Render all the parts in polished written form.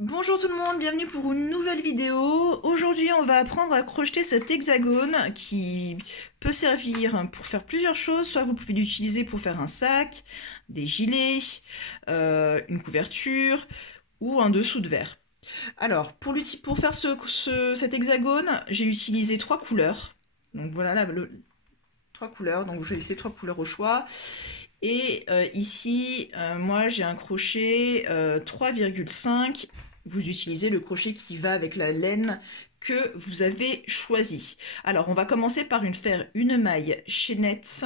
Bonjour tout le monde, bienvenue pour une nouvelle vidéo. Aujourd'hui on va apprendre à crocheter cet hexagone qui peut servir pour faire plusieurs choses. Soit vous pouvez l'utiliser pour faire un sac, des gilets, une couverture ou un dessous de verre. Alors pour faire cet hexagone, j'ai utilisé trois couleurs. Donc voilà trois couleurs, donc j'ai laissé trois couleurs au choix. Et ici, moi j'ai un crochet 3,5. Vous utilisez le crochet qui va avec la laine que vous avez choisi. Alors on va commencer par faire une maille chaînette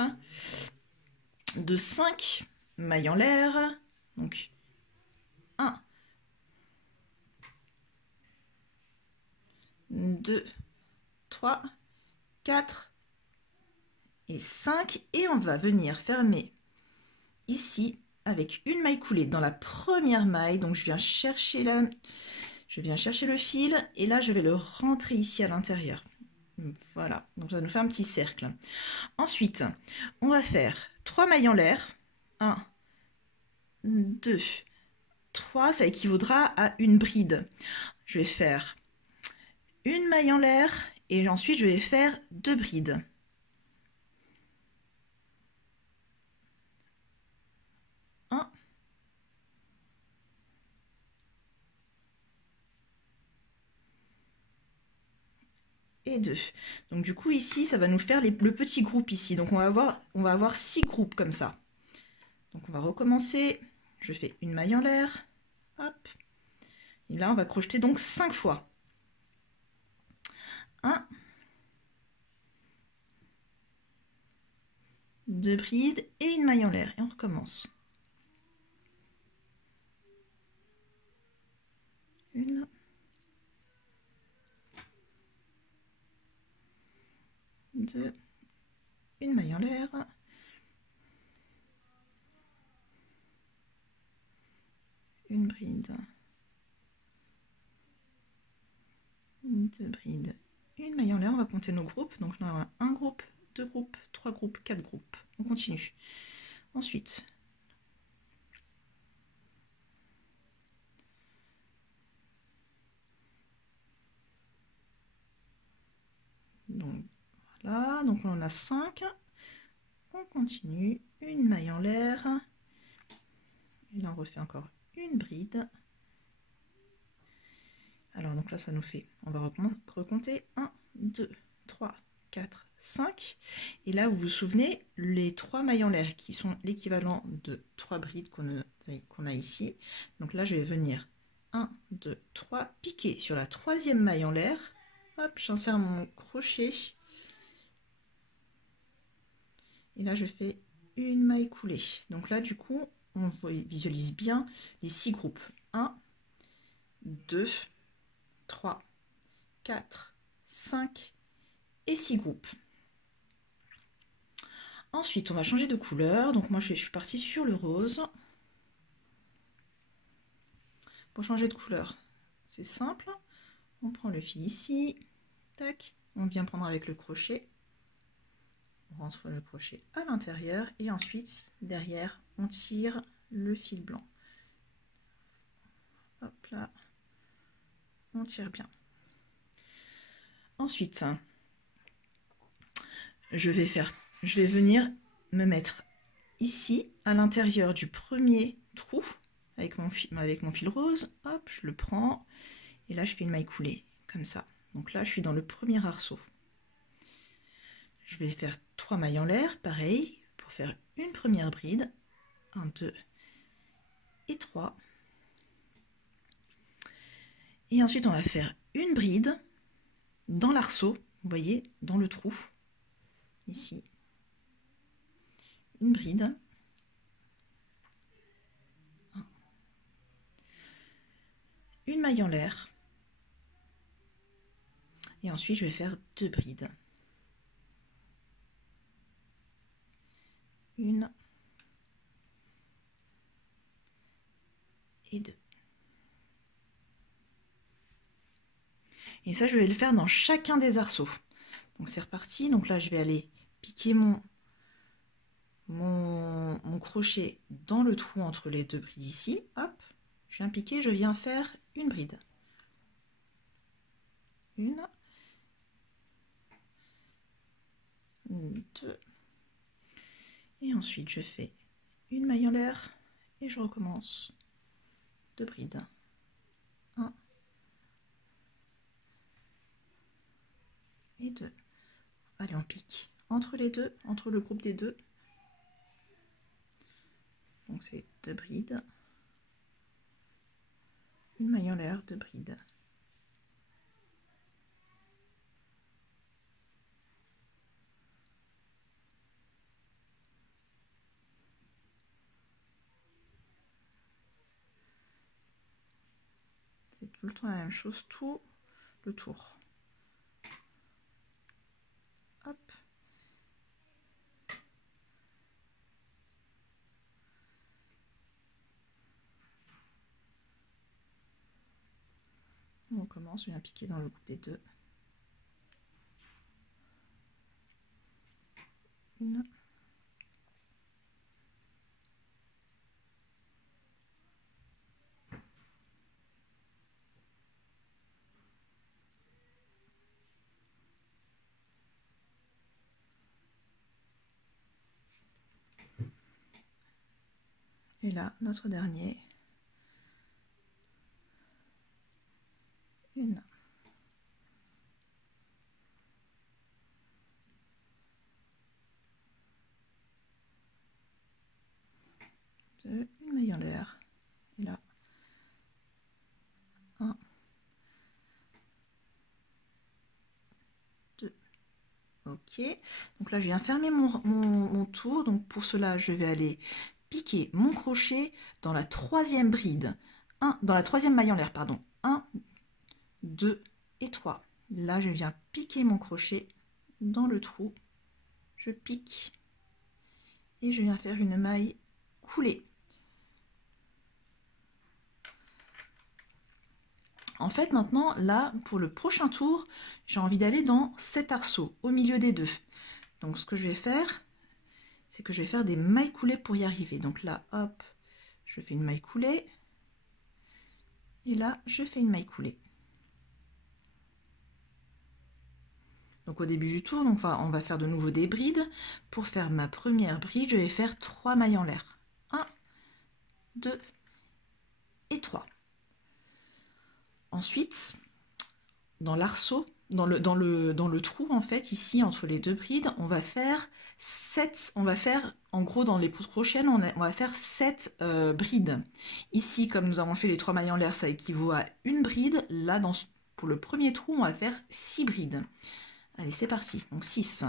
de 5 mailles en l'air. Donc 1, 2, 3, 4 et 5. Et on va venir fermer ici avec une maille coulée dans la première maille. Donc je viens chercher le fil et là je vais le rentrer ici à l'intérieur. Voilà, donc ça va nous faire un petit cercle. Ensuite, on va faire 3 mailles en l'air. 1, 2, 3, ça équivaudra à une bride. Je vais faire une maille en l'air et ensuite je vais faire 2 brides. 1 et 2. Donc du coup ici ça va nous faire le petit groupe ici. Donc on va avoir 6 groupes comme ça. Donc on va recommencer. Je fais une maille en l'air. Hop. Et là on va crocheter donc 5 fois. 1, 2 brides et une maille en l'air. Et on recommence. 1, 2, une maille en l'air, une bride, 2 brides, une maille en l'air. On va compter nos groupes. Donc là on a un groupe, 2 groupes, 3 groupes, 4 groupes. On continue. Ensuite, donc voilà, donc on en a 5. On continue, une maille en l'air. Et là on refait encore une bride. Alors donc là ça nous fait, on va recompter 1, 2, 3, 4, 5. Et là vous vous souvenez, les 3 mailles en l'air qui sont l'équivalent de 3 brides qu'on a ici. Donc là je vais venir 1, 2, 3, piquer sur la 3e maille en l'air. Hop, j'insère mon crochet. Et là je fais une maille coulée. Donc là du coup on visualise bien les 6 groupes. 1, 2, 3, 4, 5 et 6 groupes. Ensuite, on va changer de couleur. Donc moi, je suis partie sur le rose. Pour changer de couleur, c'est simple. On prend le fil ici. Tac. On vient prendre avec le crochet. On rentre le crochet à l'intérieur. Et ensuite, derrière, on tire le fil blanc. Hop là. On tire bien. Ensuite, je vais venir me mettre ici, à l'intérieur du premier trou, avec mon fil rose. Hop, je le prends. Et là, je fais une maille coulée, comme ça. Donc là, je suis dans le premier arceau. Je vais faire 3 mailles en l'air, pareil, pour faire une première bride. 1, 2 et 3. Et ensuite, on va faire une bride dans l'arceau, vous voyez, dans le trou, ici. Une bride. Une maille en l'air. Et ensuite, je vais faire 2 brides. 1 et 2. Et ça, je vais le faire dans chacun des arceaux. Donc c'est reparti. Donc là, je vais aller piquer mon crochet dans le trou entre les 2 brides ici. Hop, je viens piquer, je viens faire une bride. Une, deux, et ensuite je fais une maille en l'air et je recommence 2 brides. 1 et 2. Allez, on pique entre les deux, entre le groupe des deux. Donc c'est 2 brides, une maille en l'air, 2 brides. C'est tout le temps la même chose, tout le tour. Hop. On commence, je viens piquer dans le groupe des deux. Une. Et là, notre dernier. Une. Deux, une maille en l'air. Et là, 1, 2. Ok. Donc là, je viens fermer mon tour. Donc pour cela, je vais aller piquer mon crochet dans la 3e bride. Dans la 3e maille en l'air, pardon. 1, 2 et 3. Là, je viens piquer mon crochet dans le trou. Je pique et je viens faire une maille coulée. En fait, maintenant, là, pour le prochain tour, j'ai envie d'aller dans cet arceau, au milieu des deux. Donc, ce que je vais faire, c'est que je vais faire des mailles coulées pour y arriver. Donc là, hop, je fais une maille coulée. Et là, je fais une maille coulée. Donc, au début du tour, donc, on va faire de nouveau des brides. Pour faire ma première bride, je vais faire 3 mailles en l'air. 1, 2 et 3. Ensuite, dans l'arceau, dans le trou, en fait, ici, entre les 2 brides, on va faire 7, en gros, dans les prochaines, on va faire 7 brides. Ici, comme nous avons fait les 3 mailles en l'air, ça équivaut à une bride. Là, pour le premier trou, on va faire 6 brides. Allez, c'est parti. Donc, 6.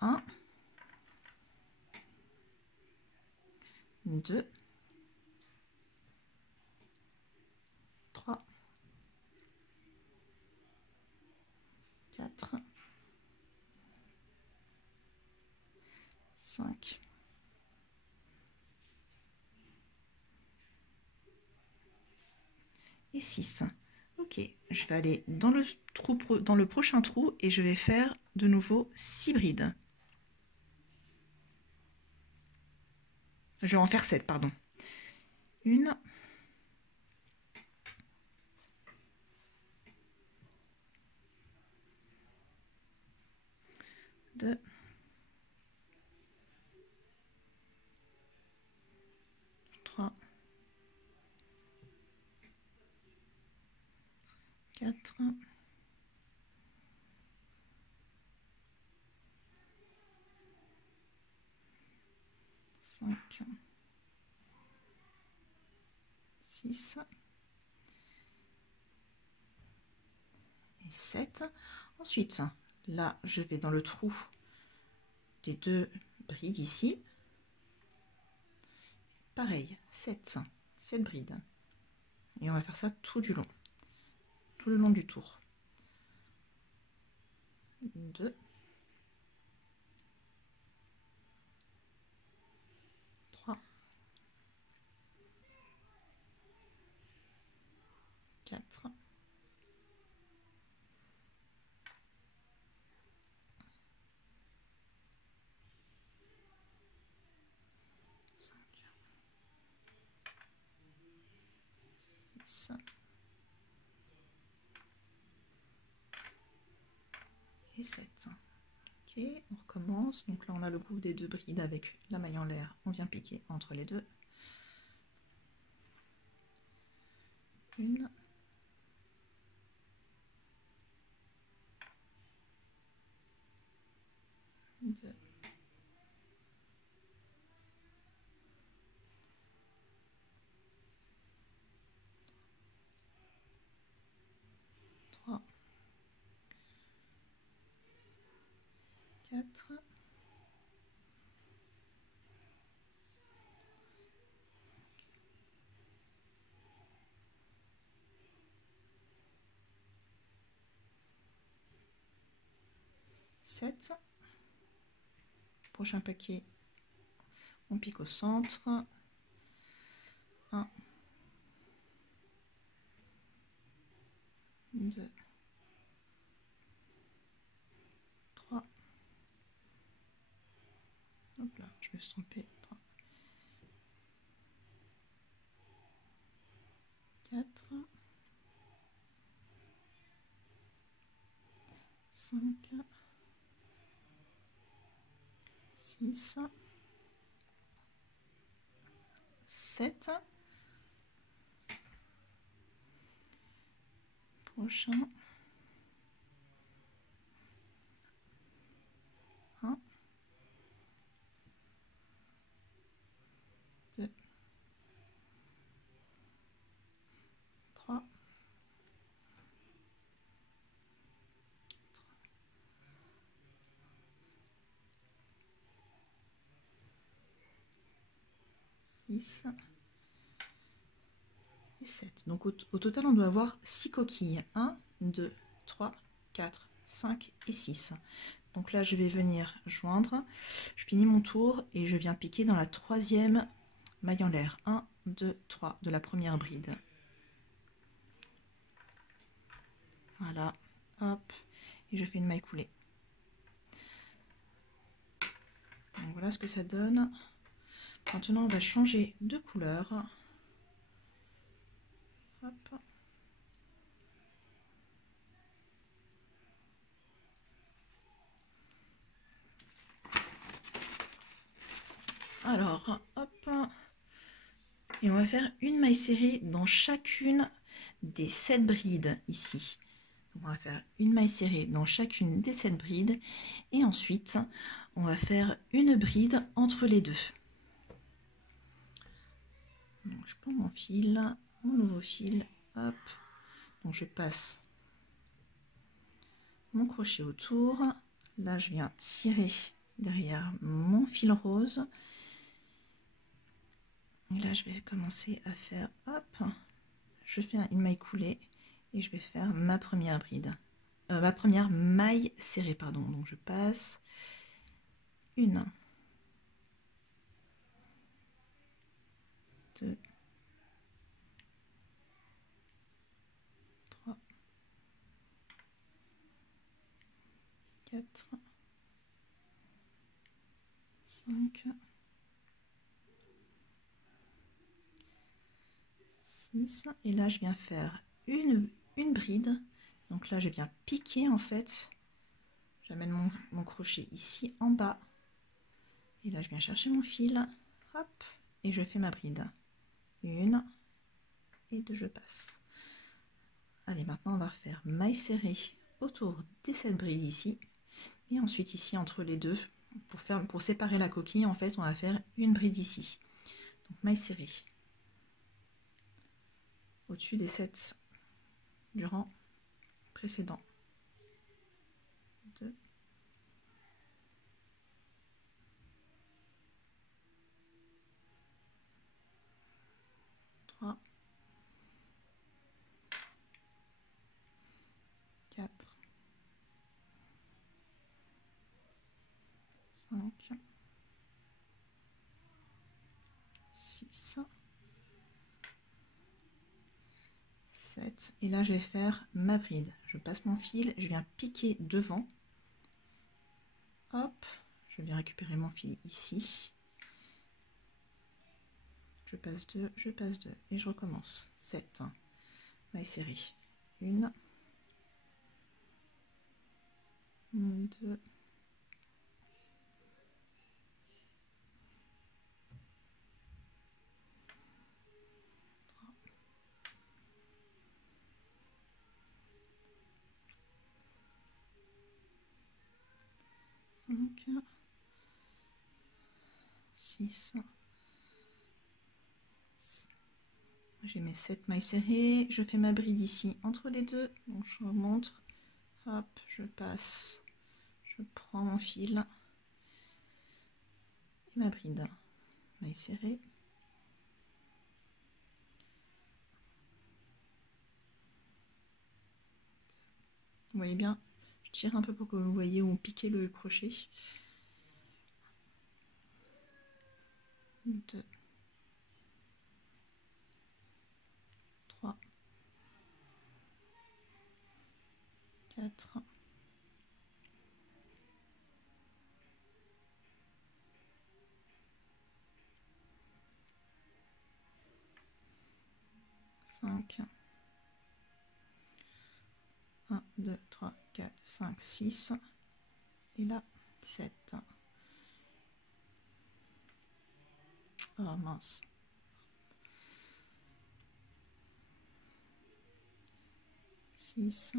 1, 2, 3, 4, 5, et 6. Ok, je vais aller dans le prochain trou et je vais faire de nouveau 6 brides. Je vais en faire 7, pardon. 1, 2, 3, 4, 5, 6 et 7. Ensuite, là, je vais dans le trou des 2 brides ici. Pareil, 7 brides. Et on va faire ça tout le long du tour. 2, 3, 4, 5, 6 et 7. Ok, on recommence. Donc là, on a le groupe des 2 brides avec la maille en l'air. On vient piquer entre les deux. 1, 2, 3, 4, 7. Prochain paquet, on pique au centre. 1, 2, 3. Hop là, je me suis trompée. 3, 4, 5, 6, 7. Prochain. 1, 2, 3, 6 et 7. Donc au total, on doit avoir 6 coquilles. 1, 2, 3, 4, 5 et 6. Donc là, je vais venir joindre. Je finis mon tour et je viens piquer dans la 3e maille en l'air. 1, 2, 3 de la première bride. Voilà, hop, et je fais une maille coulée. Donc voilà ce que ça donne. Maintenant, on va changer de couleur. Hop. Alors, hop. Et on va faire une maille serrée dans chacune des 7 brides ici. Donc on va faire une maille serrée dans chacune des 7 brides. Et ensuite, on va faire une bride entre les deux. Donc, je prends mon fil, mon nouveau fil, hop. Donc je passe mon crochet autour. Là, je viens tirer derrière mon fil rose. Et là, je vais commencer à faire, hop, je fais une maille coulée et je vais faire ma première bride. Ma première maille serrée, pardon. Donc je passe 1, 2, 3, 4, 5, 6. Et là, je viens faire une bride. Donc là, je viens piquer en fait. J'amène mon crochet ici en bas. Et là, je viens chercher mon fil. Hop. Et je fais ma bride. 1 et 2, je passe. Allez, maintenant, on va refaire maille serrée autour des 7 brides ici. Et ensuite, ici, entre les deux, pour séparer la coquille, en fait, on va faire une bride ici. Donc, maille serrée. Au-dessus des 7 du rang précédent. 2, 3, 4, 5, 6, 7. Et là, je vais faire ma bride. Je passe mon fil, je viens piquer devant. Hop, je viens récupérer mon fil ici. Je passe 2, je passe 2 et je recommence. 7, maille serrée. 1, 2, 5, 6. J'ai mes 7 mailles serrées. Je fais ma bride ici entre les deux. Donc je remonte. Hop, je passe. Je prends mon fil. Et ma bride. Maille serrée. Vous voyez bien, je tire un peu pour que vous voyez où piquer le crochet. 2, 3, 4, 5, 1, 2, 3, 4, 5, 6, et là 7. Oh mince. 6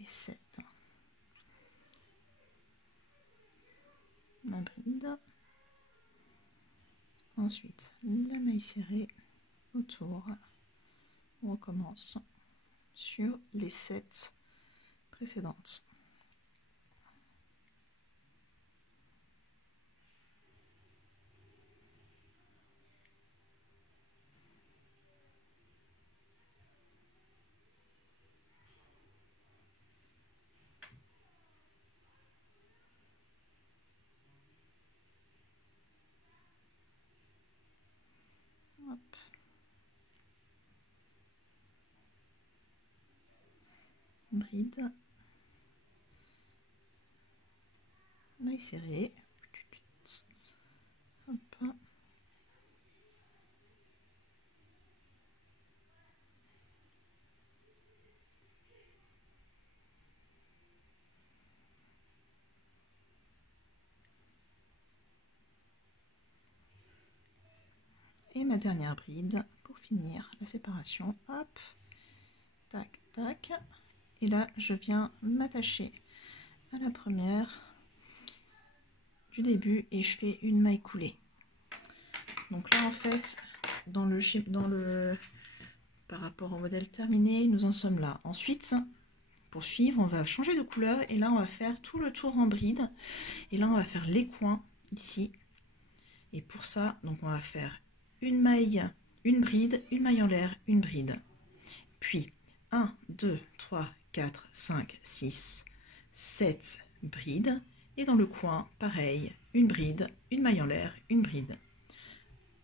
et 7. Ma bride. Ensuite, la maille serrée autour. On recommence sur les 7 précédentes. Hop. Bride, maille serrée, hop. Et ma dernière bride pour finir la séparation, hop, tac, tac. Et là, je viens m'attacher à la première du début et je fais une maille coulée. Donc là, en fait, par rapport au modèle terminé, nous en sommes là. Ensuite, pour suivre, on va changer de couleur et là, on va faire tout le tour en bride. Et là, on va faire les coins ici. Et pour ça, donc on va faire une maille, une bride, une maille en l'air, une bride. Puis 1, 2, 3, 4, 5, 6, 7 brides. Et dans le coin, pareil, une bride, une maille en l'air, une bride.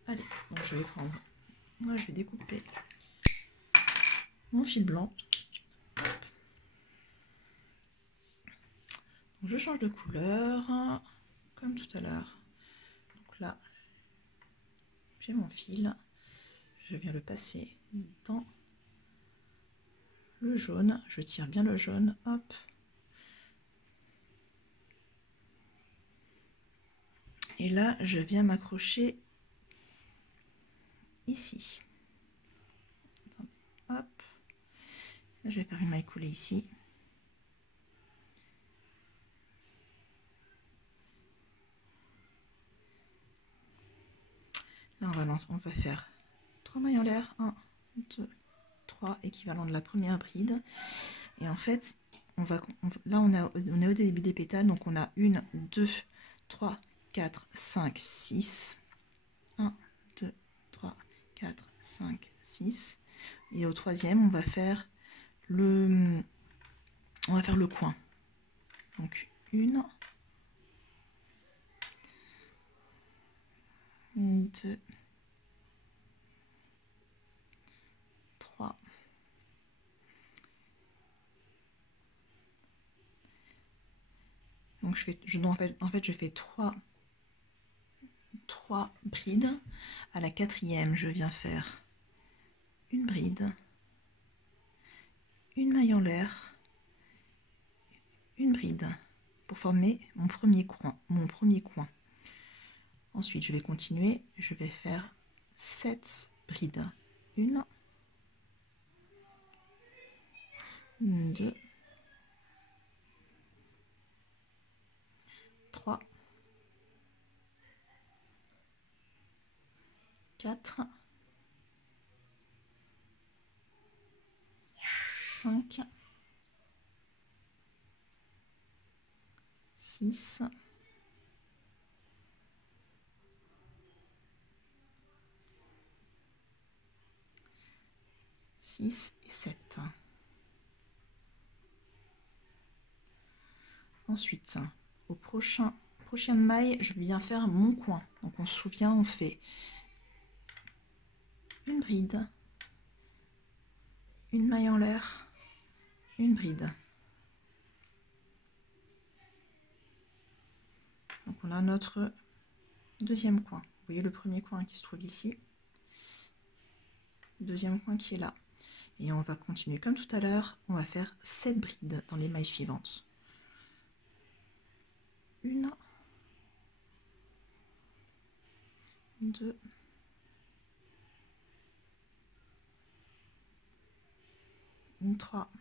Allez, donc je vais prendre, là je vais découper mon fil blanc. Donc je change de couleur, comme tout à l'heure. Donc là, j'ai mon fil, je viens le passer dans le jaune, je tire bien le jaune, hop. Et là, je viens m'accrocher ici. Attendez, hop. Là, je vais faire une maille coulée ici. Là, on va faire 3 mailles en l'air. 1, 2, 3, équivalent de la première bride. Et en fait, là, on est au début des pétales. Donc, on a 1, 2, 3, 4, 5, 6. 1, 2, 3, 4, 5, 6. Et au troisième, on va faire le coin. Donc, 1, 2, 3. Donc en fait je fais 3 brides. À la quatrième, je viens faire une bride, une maille en l'air, une bride pour former mon premier coin. Ensuite, je vais continuer, je vais faire 7 brides. 1, 2, 3, 4, 5, 6, 6 et 7. Ensuite, au prochaine maille, je viens faire mon coin. Donc on se souvient, on fait une bride, une maille en l'air, une bride. Donc on a notre deuxième coin. Vous voyez le premier coin qui se trouve ici, le deuxième coin qui est là. Et on va continuer comme tout à l'heure, on va faire 7 brides dans les mailles suivantes. 1, 2, 3,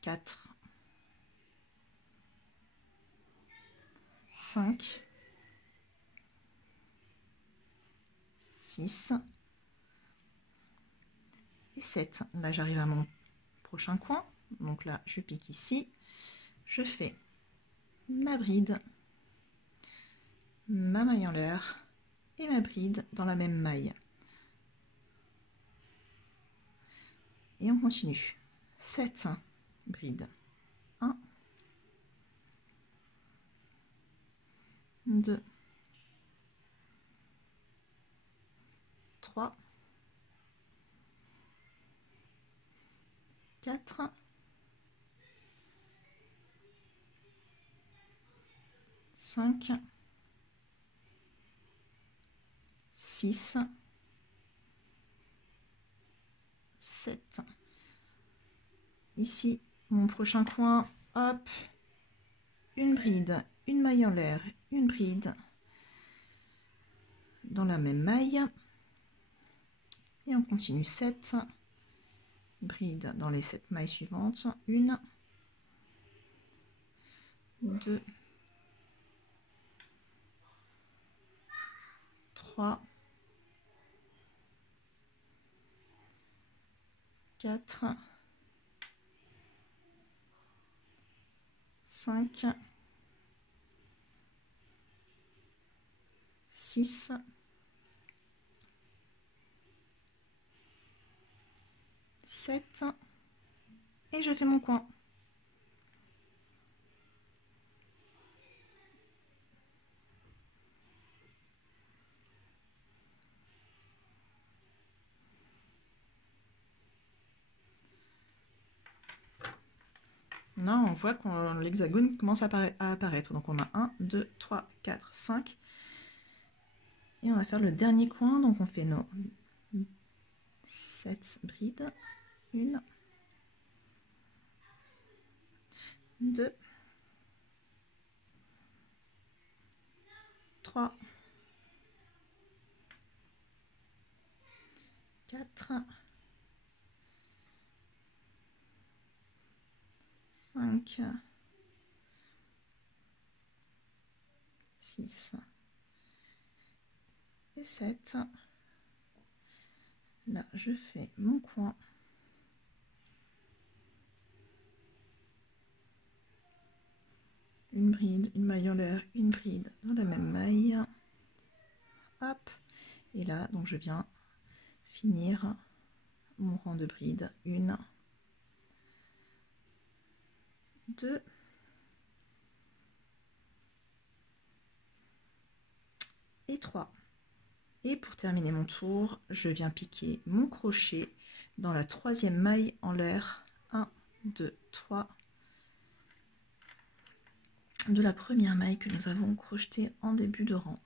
4, 5, 6 et 7. Là, j'arrive à mon prochain coin. Donc là, je pique ici. Je fais ma bride, ma maille en l'air et ma bride dans la même maille. Et on continue. 7 brides. 1, 2, 3, 4, 5, 6, 7. Ici, mon prochain coin, hop, une bride, une maille en l'air, une bride dans la même maille. Et on continue 7 brides dans les 7 mailles suivantes. 1, 2, 3, 4, 5, 6, 7 et je fais mon coin. Là, on voit que l'hexagone commence à apparaître. Donc on a 1, 2, 3, 4, 5. Et on va faire le dernier coin. Donc on fait nos 7 brides. 1, 2, 3, 4, 5, 6 et 7. Là, je fais mon coin. Une bride, une maille en l'air, une bride dans la même maille. Hop. Et là, donc je viens finir mon rang de brides. 1, 2 et 3. Et pour terminer mon tour, je viens piquer mon crochet dans la 3e maille en l'air. 1, 2, 3 de la première maille que nous avons crochetée en début de rang.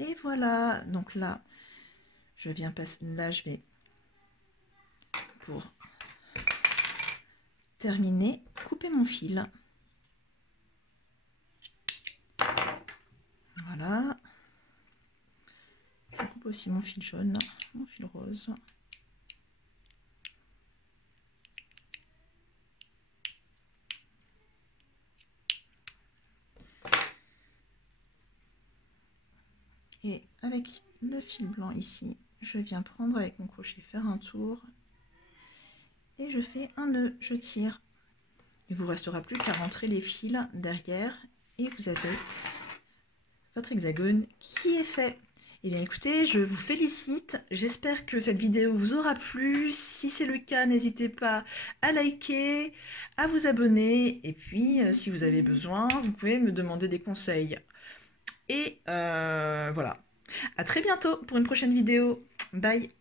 Et voilà, donc là, je viens passer, là je vais, pour terminer, couper mon fil. Voilà. Je coupe aussi mon fil jaune, mon fil rose. Et avec le fil blanc ici, je viens prendre avec mon crochet, faire un tour. Et je fais un nœud, je tire. Il vous restera plus qu'à rentrer les fils derrière et vous avez votre hexagone qui est fait. Et bien écoutez, je vous félicite, j'espère que cette vidéo vous aura plu. Si c'est le cas, n'hésitez pas à liker, à vous abonner. Et puis, si vous avez besoin, vous pouvez me demander des conseils. Et voilà, à très bientôt pour une prochaine vidéo. Bye!